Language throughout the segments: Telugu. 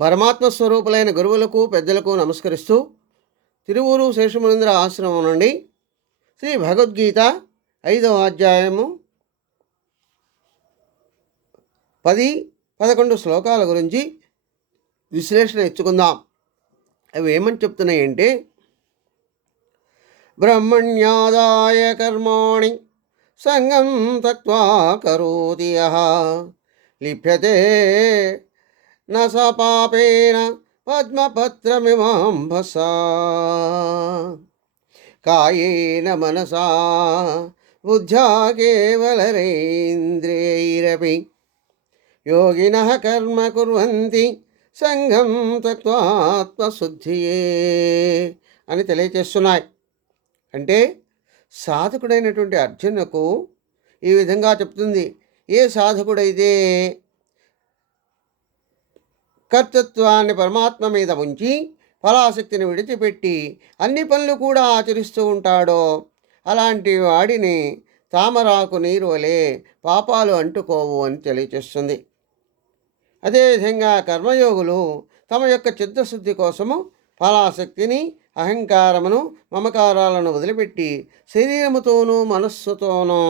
పరమాత్మ స్వరూపులైన గురువులకు పెద్దలకు నమస్కరిస్తూ తిరువూరు శేషమునేంద్ర ఆశ్రమం నుండి శ్రీ భగవద్గీత 5వ అధ్యాయము 10-11 శ్లోకాల గురించి విశ్లేషణ ఇచ్చుకుందాం. అవి ఏమని చెప్తున్నాయంటే, బ్రహ్మణ్యాదాయ కర్మాణి సంగం త్యక్త్వా కరోతి యః లిప్యతే న స పాపేన పద్మపత్రమిమాంబసా కాయేన మనసా బుద్ధ్యా కేవలరేంద్రియైరపి యోగినః కర్మ కుర్వంతి సంగం త్యక్త్వా ఆత్మశుద్ధియే అని తెలియచేస్తున్నాయి. అంటే సాధకుడైనటువంటి అర్జునుకు ఈ విధంగా చెప్తుంది. ఏ సాధకుడైతే కర్తృత్వాన్ని పరమాత్మ మీద ఉంచి ఫలాసక్తిని విడిచిపెట్టి అన్ని పనులు కూడా ఆచరిస్తూ ఉంటాడో అలాంటి వాడిని తామరాకు నీరు వలె పాపాలు అంటుకోవు అని తెలియచేస్తుంది. అదేవిధంగా కర్మయోగులు తమ యొక్క చిత్తశుద్ధి కోసము ఫలాసక్తిని, అహంకారమును, మమకారాలను వదిలిపెట్టి శరీరముతోనూ మనస్సుతోనూ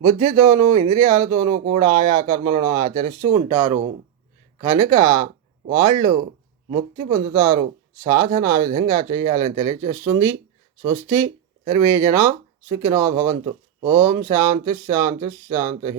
బుద్ధితోనూ ఇంద్రియాలతోనూ కూడా ఆయా కర్మలను ఆచరిస్తూ ఉంటారు. కనుక వాళ్ళు ముక్తి పొందుతారు. సాధన ఆ విధంగా చేయాలని తెలియచేస్తుంది. స్వస్తి సర్వే జనా సుఖినో భవంతు. ఓం శాంతి శాంతి శాంతి.